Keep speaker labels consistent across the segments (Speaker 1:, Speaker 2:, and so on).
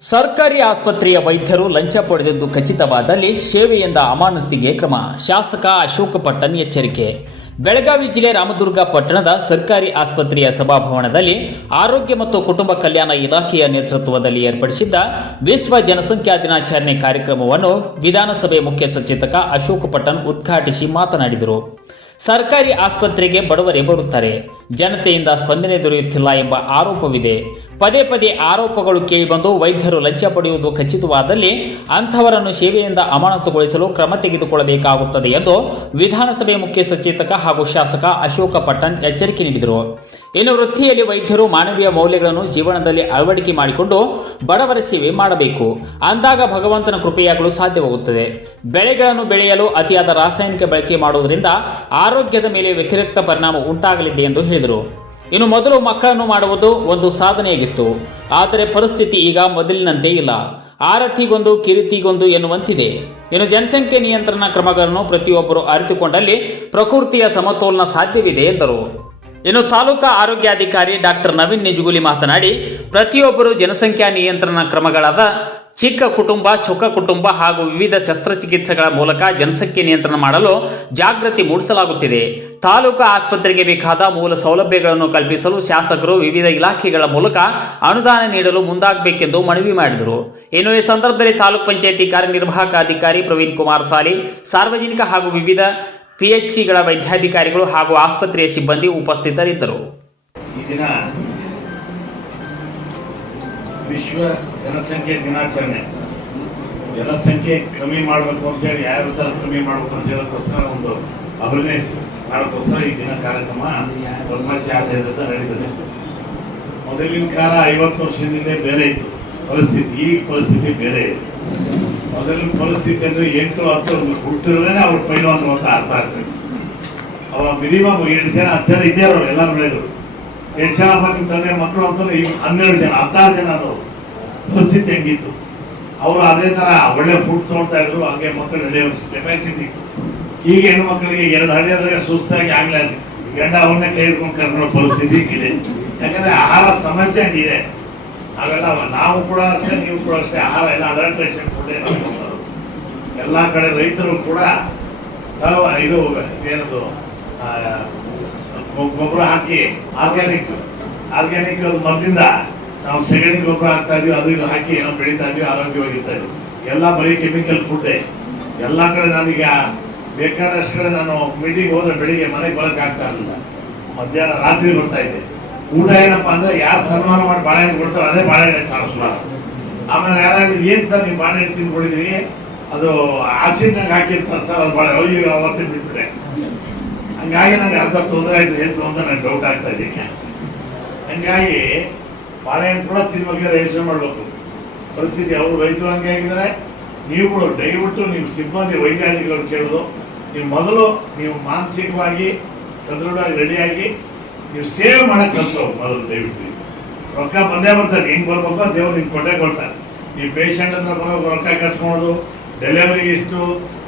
Speaker 1: ಸರ್ಕಾರಿ ಆಸ್ಪತ್ರೆಯ ವೈದ್ಯರು ಲಂಚ ಪಡೆದಿದ್ದು ಖಚಿತವಾದಲ್ಲಿ ಸೇವೆಯಿಂದ ಅಮಾನತಿಗೆ ಕ್ರಮ. ಶಾಸಕ ಅಶೋಕ ಪಟ್ಟಣ್ ಎಚ್ಚರಿಕೆ. ಬೆಳಗಾವಿ ಜಿಲ್ಲೆ ರಾಮದುರ್ಗ ಪಟ್ಟಣದ ಸರ್ಕಾರಿ ಆಸ್ಪತ್ರೆಯ ಸಭಾಭವನದಲ್ಲಿ ಆರೋಗ್ಯ ಮತ್ತು ಕುಟುಂಬ ಕಲ್ಯಾಣ ಇಲಾಖೆಯ ನೇತೃತ್ವದಲ್ಲಿ ಏರ್ಪಡಿಸಿದ್ದ ವಿಶ್ವ ಜನಸಂಖ್ಯಾ ದಿನಾಚರಣೆ ಕಾರ್ಯಕ್ರಮವನ್ನು ವಿಧಾನಸಭೆ ಮುಖ್ಯ ಸಚೇತಕ ಅಶೋಕ ಪಟ್ಟಣ್ ಉದ್ಘಾಟಿಸಿ ಮಾತನಾಡಿದರು. ಸರ್ಕಾರಿ ಆಸ್ಪತ್ರೆಗೆ ಬಡವರೇ ಬರುತ್ತಾರೆ. ಜನತೆಯಿಂದ ಸ್ಪಂದನೆ ದೊರೆಯುತ್ತಿಲ್ಲ ಎಂಬ ಆರೋಪವಿದೆ. ಪದೇ ಪದೇ ಆರೋಪಗಳು ಕೇಳಿಬಂದು ವೈದ್ಯರು ಲಂಚ ಪಡೆಯುವುದು ಖಚಿತವಾದಲ್ಲಿ ಅಂಥವರನ್ನು ಸೇವೆಯಿಂದ ಅಮಾನತುಗೊಳಿಸಲು ಕ್ರಮ ತೆಗೆದುಕೊಳ್ಳಬೇಕಾಗುತ್ತದೆ ಎಂದು ವಿಧಾನಸಭೆ ಮುಖ್ಯ ಸಚೇತಕ ಹಾಗೂ ಶಾಸಕ ಅಶೋಕ ಪಟ್ಟಣ್ ಎಚ್ಚರಿಕೆ ನೀಡಿದರು. ಇನ್ನು ವೃತ್ತಿಯಲ್ಲಿ ವೈದ್ಯರು ಮಾನವೀಯ ಮೌಲ್ಯಗಳನ್ನು ಜೀವನದಲ್ಲಿ ಅಳವಡಿಕೆ ಮಾಡಿಕೊಂಡು ಬಡವರ ಸೇವೆ ಮಾಡಬೇಕು. ಅಂದಾಗ ಭಗವಂತನ ಕೃಪೆಯಾಗಲು ಸಾಧ್ಯವಾಗುತ್ತದೆ. ಬೆಳೆಗಳನ್ನು ಬೆಳೆಯಲು ಅತಿಯಾದ ರಾಸಾಯನಿಕ ಬಳಕೆ ಮಾಡುವುದರಿಂದ ಆರೋಗ್ಯದ ಮೇಲೆ ವ್ಯತಿರಿಕ್ತ ಪರಿಣಾಮ ಉಂಟಾಗಲಿದೆ ಎಂದು ಹೇಳಿದರು. ಇನ್ನು ಮೊದಲು ಮಕ್ಕಳನ್ನು ಮಾಡುವುದು ಒಂದು ಸಾಧನೆಯಾಗಿತ್ತು. ಆದರೆ ಪರಿಸ್ಥಿತಿ ಈಗ ಮೊದಲಿನಂತೆ ಇಲ್ಲ. ಆರತಿಗೊಂದು, ಕಿರಿತಿಗೊಂದು ಎನ್ನುವಂತಿದೆ. ಇನ್ನು ಜನಸಂಖ್ಯೆ ನಿಯಂತ್ರಣ ಕ್ರಮಗಳನ್ನು ಪ್ರತಿಯೊಬ್ಬರು ಅರಿತುಕೊಂಡಲ್ಲಿ ಪ್ರಕೃತಿಯ ಸಮತೋಲನ ಸಾಧ್ಯವಿದೆ ಎಂದರು. ಇನ್ನು ತಾಲೂಕಾ ಆರೋಗ್ಯಾಧಿಕಾರಿ ಡಾಕ್ಟರ್ ನವೀನ್ ನಿಜಗುಲಿ ಮಾತನಾಡಿ, ಪ್ರತಿಯೊಬ್ಬರು ಜನಸಂಖ್ಯಾ ನಿಯಂತ್ರಣ ಕ್ರಮಗಳಾದ ಚಿಕ್ಕ ಕುಟುಂಬ, ಚೊಕ್ಕ ಕುಟುಂಬ ಹಾಗೂ ವಿವಿಧ ಶಸ್ತ್ರಚಿಕಿತ್ಸೆಗಳ ಮೂಲಕ ಜನಸಂಖ್ಯೆ ನಿಯಂತ್ರಣ ಮಾಡಲು ಜಾಗೃತಿ ಮೂಡಿಸಲಾಗುತ್ತಿದೆ. ತಾಲೂಕು ಆಸ್ಪತ್ರೆಗೆ ಬೇಕಾದ ಮೂಲ ಸೌಲಭ್ಯಗಳನ್ನು ಕಲ್ಪಿಸಲು ಶಾಸಕರು ವಿವಿಧ ಇಲಾಖೆಗಳ ಮೂಲಕ ಅನುದಾನ ನೀಡಲು ಮುಂದಾಗಬೇಕೆಂದು ಮನವಿ ಮಾಡಿದರು. ಇನ್ನು ಈ ಸಂದರ್ಭದಲ್ಲಿ ತಾಲೂಕ್ ಪಂಚಾಯಿತಿ ಕಾರ್ಯನಿರ್ವಾಹಕ ಅಧಿಕಾರಿ ಪ್ರವೀಣ್ ಕುಮಾರ್ ಸಾಲಿ, ಸಾರ್ವಜನಿಕ ಹಾಗೂ ವಿವಿಧ ಪಿಎಚ್ಸಿಗಳ ವೈದ್ಯಾಧಿಕಾರಿಗಳು ಹಾಗೂ ಆಸ್ಪತ್ರೆಯ ಸಿಬ್ಬಂದಿ ಉಪಸ್ಥಿತರಿದ್ದರು.
Speaker 2: ಈ ದಿನ ವಿಶ್ವ ಜನಸಂಖ್ಯೆ ದಿನಾಚರಣೆ. ಜನಸಂಖ್ಯೆ ಕಮ್ಮಿ ಮಾಡಬೇಕು ಅಂತೇಳಿ ಯಾರು ಥರ ಕಮ್ಮಿ ಮಾಡಬೇಕು ಅಂತ ಹೇಳೋಕ್ಕೋಸ್ಕರ ಒಂದು ಅವೇರ್ನೆಸ್ ಮಾಡೋಕ್ಕೋಸ್ಕರ ಈ ದಿನ ಕಾರ್ಯಕ್ರಮ ಪದ್ಮಜಿ ಆದಾಯದಿಂದ ನಡೀತದೆ. ಮೊದಲಿನ ಕಾಲ ಐವತ್ತು ವರ್ಷದಿಂದ ಬೇರೆ ಇತ್ತು. ಪರಿಸ್ಥಿತಿ, ಈ ಪರಿಸ್ಥಿತಿ ಬೇರೆ ಇದೆ ಮೊದಲಿನ ಪರಿಸ್ಥಿತಿ ಅಂದ್ರೆ ಎಂಟು ಹತ್ತು ಹುಟ್ಟಿದ್ರೆ ಅವ್ರ ಪೈಲ್ವಾನ್ ಅಂತ ಅರ್ಥ ಆಗ್ತದೆ. ಅವ ಮಿನಿಮಮ್ ಎಂಟು ಜನ, ಹತ್ತು ಜನ ಇದ್ದೇ ಅವ್ರು ಎಲ್ಲ ಬೆಳೆದ್ರು ಎಷ್ಟು ಜನ ನಿಮ್ಮ ತಂದೆ ಮಕ್ಕಳು ಅಂತಂದ್ರೆ ಈಗ ಹನ್ನೆರಡು ಜನ, ಹತ್ತಾರು ಜನ ಅದು ಪರಿಸ್ಥಿತಿ ಹೆಂಗಿತ್ತು. ಅವರು ಅದೇ ತರ ಒಳ್ಳೆ ಫುಡ್ ತೊಗೊಳ್ತಾ ಇದ್ರು, ಹಂಗೆ ಮಕ್ಕಳು ನಡೆಯೋ ಕೆಪಾಸಿಟಿ ಈಗ ಹೆಣ್ಣು ಮಕ್ಕಳಿಗೆ ಎರಡು ಹಡಿಯೋದ್ರಾಗ ಸುಸ್ತಾಗಿ ಆಗ್ಲೇ ಗಂಡ ಅವನ್ನೇ ಕೈ ಹಿಡ್ಕೊಂಡು ಕರ್ಕೊಂಡು ಪರಿಸ್ಥಿತಿ ಇದೆ ಯಾಕಂದ್ರೆ ಆಹಾರ ಸಮಸ್ಯೆ ಹಂಗಿದೆ. ನಾವೆಲ್ಲ ನಾವು ಕೂಡ ಅಷ್ಟೇ, ನೀವು ಕೂಡ ಅಷ್ಟೇ ಆಹಾರ ಎಲ್ಲ ಅಡಲ್ಟ್ರೇಷನ್ ಫುಡ್ ಎಲ್ಲ ಕಡೆ ರೈತರು ಕೂಡ ಇದು ಏನದು ಗೊಬ್ಬರ ಹಾಕಿ ಆರ್ಗ್ಯಾನಿಕ್ ಆರ್ಗ್ಯಾನಿಕ್ ಅದು ಮೊದಲಿಂದ ನಾವು ಸೆಗಣಿ ಗೊಬ್ಬರ ಹಾಕ್ತಾ ಇದೀವಿ, ಅದು ಇದು ಹಾಕಿ ಏನೋ ಬೆಳೀತಾ ಇದೀವಿ, ಆರೋಗ್ಯವಾಗಿರ್ತಾ ಇದೀವಿ. ಎಲ್ಲ ಬರೀ ಕೆಮಿಕಲ್ ಫುಡ್ಡೇ ಎಲ್ಲ ಕಡೆ ನಾನೀಗ ಬೇಕಾದಷ್ಟು ಕಡೆ ನಾನು ಮೀಟಿಂಗ್ ಹೋದ್ರೆ ಬೆಳಿಗ್ಗೆ ಮನೆಗೆ ಬರೋಕ್ಕಾಗ್ತಾ ಇರಲಿಲ್ಲ. ಮಧ್ಯಾಹ್ನ ರಾತ್ರಿ ಬರ್ತಾ ಇದ್ದೆ. ಊಟ ಏನಪ್ಪಾ ಅಂದ್ರೆ ಯಾರು ಸನ್ಮಾನ ಮಾಡಿ ಬಾಳೆಹಣ್ಣು ಕೊಡ್ತಾರೆ ಅದೇ ಬಾಳೆಹಣ್ಣು ಕಾಣಿಸ್ಲ ಆಮೇಲೆ ಯಾರು ಏನ್ ಸರ್ ನೀವು ಬಾಳೆಹಣ್ಣು ತಿನ್ಕೊಂಡಿದ್ರಿ ಅದು ಆಸಿಡ್ನಾಗ ಹಾಕಿರ್ತಾರೆ ಸರ್, ಅದು ಬಾಳೆ ಅಯ್ಯೋ, ಅವತ್ತೇ ಬಿಟ್ಬಿಟ್ಟೆ. ಹಂಗಾಗಿ ನನಗೆ ಅರ್ಧ ತೊಂದರೆ ಆಯ್ತು. ಏನು ತೊಂದರೆ? ನನಗೆ ಡೌಟ್ ಆಗ್ತಾ ಇದೆ ಹಂಗಾಗಿ ಬಾಳೆಹಣ್ಣು ಕೂಡ ತಿನ್ಬೇಕಾದ್ರೆ ಯೋಚನೆ ಮಾಡಬೇಕು. ಪರಿಸ್ಥಿತಿ, ಅವರು ರೈತರು ಹಂಗೆ ಆಗಿದ್ದಾರೆ. ನೀವುಗಳು ದಯವಿಟ್ಟು ನೀವು ಸಿಬ್ಬಂದಿ ವೈದ್ಯಾಧಿಕಾರಿಗಳು ಕೇಳೋದು. ನೀವು ಮೊದಲು ನೀವು ಮಾನಸಿಕವಾಗಿ ಸದೃಢವಾಗಿ ರೆಡಿಯಾಗಿ ನೀವು ಸೇವ್ ಮಾಡಕ್ ಕಲ್ತು ಮೊದಲು ದಯವಿಟ್ಟು. ರೊಕ್ಕ ಬಂದೇ ಬರ್ತಾರೆ ಹೆಂಗ್ ಬರ್ಬೇಕು, ದೇವ್ರು ನಿಮ್ಗೆ ಕೊಟ್ಟೆ ಕೊಡ್ತಾರೆ. ನೀವು ಪೇಷಂಟ್ ಹತ್ರ ಬರೋ ರೊಕ್ಕ ಕಸ್ಕೊಳೋದು ಡೆಲಿವರಿಗೆ ಇಷ್ಟು,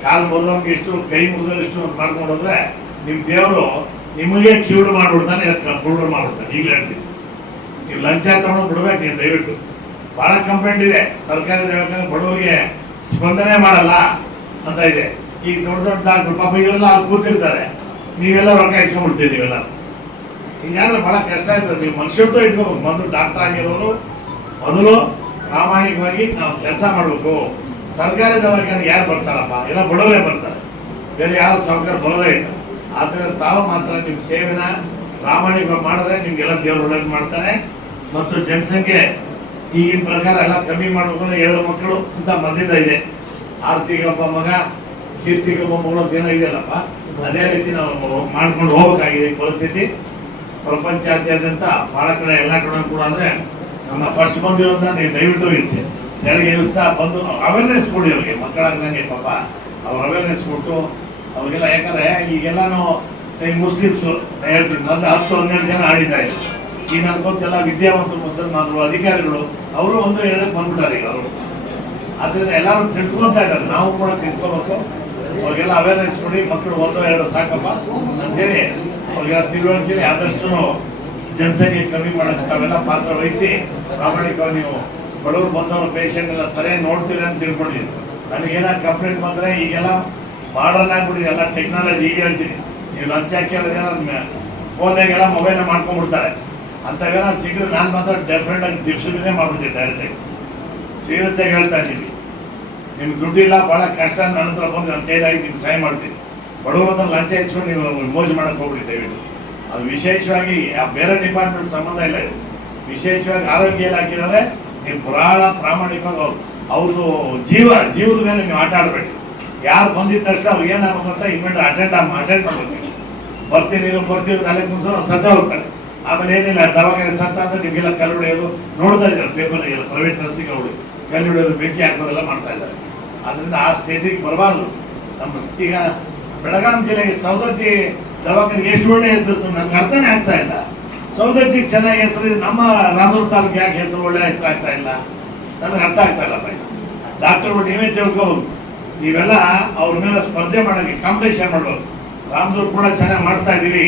Speaker 2: ಕಾಲು ಮುರಿದವ್ರಿಗೆ ಇಷ್ಟು, ಕೈ ಮುರಿದವ್ರು ಇಷ್ಟು ಅಂತ ಮಾಡ್ಕೊಂಡೋದ್ರೆ ನಿಮ್ಮ ದೇವರು ನಿಮಗೆ ಕ್ಯೂಡ್ ಮಾಡ್ಬಿಡ್ತಾನೆ ಕುರುಡು ಮಾಡ್ಬಿಡ್ತಾನೆ, ಈಗಲೇ ಹೇಳ್ತೀನಿ. ನೀವು ಲಂಚ ತಗೊಂಡು ಬಿಡ್ಬೇಕು ನೀವು ದಯವಿಟ್ಟು. ಭಾಳ ಕಂಪ್ಲೇಂಟ್ ಇದೆ, ಸರ್ಕಾರಿ ದೇವಸ್ಥಾನ ಬಡವರಿಗೆ ಸ್ಪಂದನೆ ಮಾಡಲ್ಲ ಅಂತ ಇದೆ. ಈಗ ದೊಡ್ಡ ದೊಡ್ಡ ನಾಲ್ಕು ಪಾಪ ಇವರೆಲ್ಲ ಅಲ್ಲಿ ಕೂತಿರ್ತಾರೆ. ನೀವೆಲ್ಲ ರೊಕ್ಕ ಇಟ್ಕೊಂಡ್ಬಿಡ್ತೀರಿ ನೀವೆಲ್ಲ. ಹಿಂಗಾದ್ರೆ ಬಹಳ ಕಷ್ಟ ಆಯ್ತದೆ ನೀವು ಮನುಷ್ಯತ್ವ ಇಟ್ಕೋಬೇಕು. ಮೊದಲು ಡಾಕ್ಟರ್ ಆಗಿರೋರು ಮೊದಲು ಪ್ರಾಮಾಣಿಕವಾಗಿ ನಾವು ಕೆಲಸ ಮಾಡಬೇಕು. ಸರ್ಕಾರಿ ದವಾಖಾನೆ ಯಾರು ಬರ್ತಾರಪ್ಪ? ಎಲ್ಲ ಬಡವರೇ ಬರ್ತಾರೆ. ಬೇರೆ ಯಾರು ಸಾವುಕಾರ ಬರೋದೇ ಇಲ್ಲ. ಆದ್ದರಿಂದ ತಾವು ಮಾತ್ರ ನಿಮ್ಮ ಸೇವೆನ ಪ್ರಾಮಾಣಿಕವಾಗಿ ಮಾಡಿದ್ರೆ ನಿಮ್ಗೆಲ್ಲ ದೇವರು ಒಳ್ಳೇದು ಮಾಡ್ತಾನೆ. ಮತ್ತು ಜನಸಂಖ್ಯೆ ಈಗಿನ ಪ್ರಕಾರ ಎಲ್ಲ ಕಮ್ಮಿ ಮಾಡಬೇಕು ಅಂದ್ರೆ ಏಳು ಮಕ್ಕಳು ಅಂತ ಮೊದಲಿಂದ ಇದೆ. ಆರ್ತಿಗೊಬ್ಬ ಮಗ, ಕೀರ್ತಿಗೊಬ್ಬ ಮಗಳು, ಏನೋ ಇದೆಯಲ್ಲಪ್ಪ? ಅದೇ ರೀತಿ ನಾವು ಮಾಡ್ಕೊಂಡು ಹೋಗ್ಬೇಕಾಗಿದೆ ಪರಿಸ್ಥಿತಿ. ಪ್ರಪಂಚಾದ್ಯಂತ ಬಹಳ ಕಡೆ ಎಲ್ಲ ಕಡೆ ಕೂಡ ಅಂದ್ರೆ ನಮ್ಮ ಫಸ್ಟ್ ಬಂದಿರೋದನ್ನ ನೀವು ದಯವಿಟ್ಟು ಇರ್ತೀವಿ ಕೆಳಗೆ ಇಳಿಸ್ತಾ ಬಂದು ಅವೇರ್ನೆಸ್ ಕೊಡಿ ಅವ್ರಿಗೆ. ಮಕ್ಕಳಾಗ್ದಂಗೆ ಪಾಪ. ಅವ್ರ ಅವೇರ್ನೆಸ್ ಕೊಟ್ಟು ಅವ್ರಿಗೆಲ್ಲ ಯಾಕಂದರೆ ಈಗೆಲ್ಲನೂ ಈ ಮುಸ್ಲಿಮ್ಸು ಹೇಳ್ತೀನಿ, ಮೊದಲು ಹತ್ತು, ಹನ್ನೆರಡು ಜನ ಆಡಿದ್ದಾರೆ. ಈಗ ನಮ್ಗೆ ಗೊತ್ತೆಲ್ಲ ವಿದ್ಯಾವಂತರು ಮುಸಲ್ಮಾನರು ಅಧಿಕಾರಿಗಳು, ಅವರು ಒಂದು ಹೇಳಕ್ ಬಂದ್ಬಿಟ್ಟಾರೆ ಈಗ ಅವರು. ಅದರಿಂದ ಎಲ್ಲರೂ ತಿಳ್ಕೊಂತಾ ಇದ್ದಾರೆ. ನಾವು ಕೂಡ ತಿಳ್ಕೊಬೇಕು. ಅವ್ರಿಗೆಲ್ಲ ಅವೇರ್ನೆಸ್ ಕೊಡಿ ಮಕ್ಕಳು ಒಂದೋ, ಎರಡು ಸಾಕಪ್ಪ. ಅಂತೇಳಿ ಅವ್ರಿಗೆಲ್ಲ ತಿಳುವಳಿಕೆ ಆದಷ್ಟು ಜನಸಂಖ್ಯೆ ಕಮ್ಮಿ ಮಾಡೋಕ್ಕೆ ತಾವೆಲ್ಲ ಪಾತ್ರ ವಹಿಸಿ ಪ್ರಾಮಾಣಿಕವಾಗಿ ನೀವು ಬಡವರು ಬಂದವರು ಪೇಷಂಟ್ ಎಲ್ಲ ಸರಿಯಾಗಿ ನೋಡ್ತೀರಿ ಅಂತ ತಿಳ್ಕೊಂಡಿದ್ದೀನಿ ನನಗೇನ ಕಂಪ್ಲೇಂಟ್ ಬಂದರೆ ಈಗೆಲ್ಲ ಮಾಡರ್ನ್ ಆಗ್ಬಿಟ್ಟಿದೆ, ಎಲ್ಲ ಟೆಕ್ನಾಲಜಿ ಈಗ ಹೇಳ್ತೀನಿ. ನೀವು ಲಂಚ ಕೇಳಿದ್ರೆ ಫೋನಾಗೆಲ್ಲ ಮೊಬೈಲ್ನ ಮಾಡ್ಕೊಂಡ್ಬಿಡ್ತಾರೆ. ಅಂತಾಗೆಲ್ಲ ಸಿಗ್ರೆ ನಾನು ಮಾತ್ರ ಡೆಫ್ರೆಂಟ್ ಆಗಿ ಡಿಸ್ಟ್ರಿಬ್ಯೂಷನ್ ಮಾಡ್ಬಿಡ್ತೀನಿ ಡೈರೆಕ್ಟಾಗಿ ಸೀರಿಯಸ್ ಆಗಿ ಹೇಳ್ತಾ ಇದ್ದೀನಿ. ನಿಮ್ಗೆ ದುಡ್ಡಿಲ್ಲ ಭಾಳ ಕಷ್ಟ ನನ್ನ ಹತ್ರ ಬಂದು ನಾನು ಕೈಲಾಗಿ ನಿಮ್ಗೆ ಸಹಾಯ ಮಾಡ್ತೀನಿ. ಬಡವ್ರ ಹತ್ರ ಲಂಚ ಇಸ್ಕೊಂಡು ನೀವು ಮೋಜು ಮಾಡಕ್ಕೆ ಹೋಗ್ಬಿಡಿ, ದಯವಿಟ್ಟು. ಅದು ವಿಶೇಷವಾಗಿ, ಆ ಬೇರೆ ಡಿಪಾರ್ಟ್ಮೆಂಟ್ ಸಂಬಂಧ ಇಲ್ಲ ವಿಶೇಷವಾಗಿ ಆರೋಗ್ಯ ಇಲಾಖೆ ನೀವು ಪುರಾಣ ಪ್ರಾಮಾಣಿಕವಾಗಿ ಅವ್ರು ಅವ್ರದ್ದು ಜೀವ, ಜೀವದ ಮೇಲೆ ನೀವು ಆಟ ಆಡಬೇಡಿ. ಯಾರು ಬಂದಿದ್ದ ತಕ್ಷಣ ಅವ್ರು ಏನಾಗಬೇಕು ಅಂತ ಇನ್ಮೇಲೆ ಅಟೆಂಡ್ ಅಟೆಂಡ್ ಮಾಡ್ಬೇಕು. ಬರ್ತೀನಿ ಬರ್ತೀವಿ ತಲೆ ಕುಂತು ಸದ್ದ ಹೋಗ್ತಾರೆ. ಆಮೇಲೆ ಏನಿಲ್ಲ, ದವಾಖಾನೆ ಸತ್ತ ಅಂತ ನಿಮಗೆಲ್ಲ ಕಲ್ಲು ಹೊಡೆಯೋದು ನೋಡ್ತಾ ಇದ್ದಾರೆ. ಪೇಪರ್ ಎಲ್ಲ ಪ್ರೈವೇಟ್ ನರ್ಸಿಂಗ್ ಅವರು ಕಲ್ಲು ಹೊಡೆಯೋದು ಬೆಂಕಿ ಹಾಕೋದೆಲ್ಲ ಮಾಡ್ತಾ ಇದ್ದಾರೆ. ಅದರಿಂದ ಆ ಸ್ಥಿತಿಗೆ ಬರಬಾರ್ದು. ನಮ್ಮ ಈಗ ಬೆಳಗಾಂ ಜಿಲ್ಲೆಗೆ ಸವದತ್ತಿ ದವಾಖಾನೆ ಎಷ್ಟು ಒಳ್ಳೆ ಹೆಸರು ನನ್ಗೆ ಅರ್ಥನೇ ಆಗ್ತಾ ಇಲ್ಲ. ಸವದತ್ತಿ ಚೆನ್ನಾಗಿ ಹೆಸರು ನಮ್ಮ ರಾಮೂರು ತಾಲೂಕು ಯಾಕೆ ಹೆಸರು ಒಳ್ಳೆ ಹೆಸರು ಆಗ್ತಾ ಇಲ್ಲ? ನನಗೆ ಅರ್ಥ ಆಗ್ತಾ ಇಲ್ಲ ಬೈ ಡಾಕ್ಟರ್ ನೀವೇ ತಿಳ್ಕೋಬೇಕು ನೀವೆಲ್ಲ ಅವ್ರ ಮೇಲೆ ಸ್ಪರ್ಧೆ ಮಾಡೋಕ್ಕೆ ಕಾಂಪಿಟೇಷನ್ ಮಾಡ್ಬೇಕು ರಾಮದೂರ್ ಕೂಡ ಚೆನ್ನಾಗಿ ಮಾಡ್ತಾ ಇದ್ದೀವಿ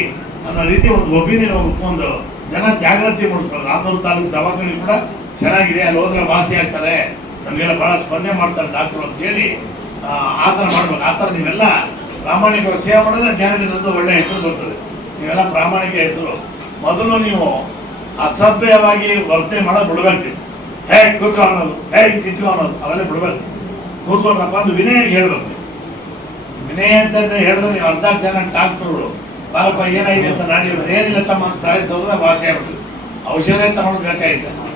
Speaker 2: ಅನ್ನೋ ರೀತಿ ಒಂದು ಒಪಿನಿಯನ್ ಒಂದು ಜನ ಜಾಗೃತಿ ಮೂಡಿಸ್ಬೇಕು ರಾಮದೂರು ತಾಲೂಕು ದವಾಖಾನೆ ಕೂಡ ಚೆನ್ನಾಗಿದೆ, ಅಲ್ಲಿ ಹೋದ್ರೆ ವಾಸಿ ಆಗ್ತಾರೆ. ನಮಗೆಲ್ಲ ಬಹಳ ಸ್ಪಂದನೆ ಮಾಡ್ತಾರೆ ಡಾಕ್ಟರ್ ಅಂತ ಹೇಳಿ ಆ ಥರ ಮಾಡ್ಬೇಕು. ಆ ಥರ ನೀವೆಲ್ಲ ಪ್ರಾಮಾಣಿಕವಾಗಿ ಸೇವೆ ಮಾಡಿದ್ರೆ ಗ್ಯಾರಂಟಿ ಒಳ್ಳೆಯ ಒಳ್ಳೆ ಹೆಸರು ಬರ್ತದೆ. ನೀವೆಲ್ಲ ಪ್ರಾಮಾಣಿಕ ಹೆಸರು. ಮೊದಲು ನೀವು ಅಸಭ್ಯವಾಗಿ ವರ್ತನೆ ಮಾಡೋದು ಬಿಡಬೇಕು. ಹೇ, ಕೂತ್ಕೊ ಅನ್ನೋದು. ಹೇ, ನಿಂತ್ಕೊ ಅನ್ನೋದು. ಅವೆಲ್ಲ ಬಿಡಬೇಕು ಕೂತ್ಕೊಂಡ್ರಪ್ಪ ಅಂತ ವಿನಯ ಹೇಳ್ಬೇಕು. ವಿನಯ ಅಂತ ಹೇಳಿದ್ರೆ ನೀವು ಅರ್ಧ ಜನ ಡಾಕ್ಟ್ರು. ಬಾರಪ್ಪ ಏನಾಗಿದೆ ಅಂತ ನಾಡಿ. ಏನಿಲ್ಲ ತಮ್ಮ ತಲೆ ಸೌದ ವಾಸಿ ಆಗ್ಬಿಟ್ಟು ಔಷಧ ತಗೊಂಡು ಬೇಕಾಯ್ತು.